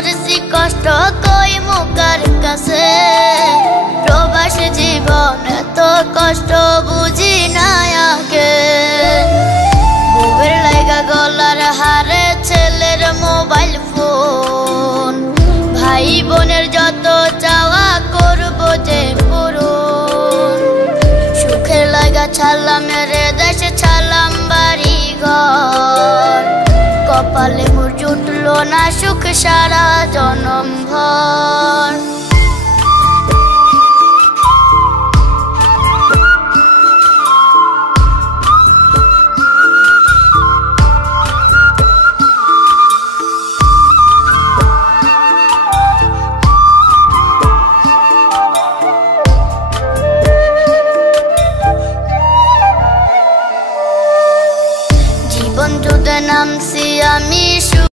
করছি কষ্ট কই মুকার কাছে প্রবাস জীবন এত কষ্ট বুঝি না আগে বুবের লাইগা গলার হারে ছেলের মোবাইল ফোন ভাই বোনের যত চাওয়া করব যে পূরণ সুখের লাগা ছাড়লাম রে দেশে ছাড়লাম বাড়ি ঘর কপালে মোর জুটলো না সুখ সারা জনম ভর।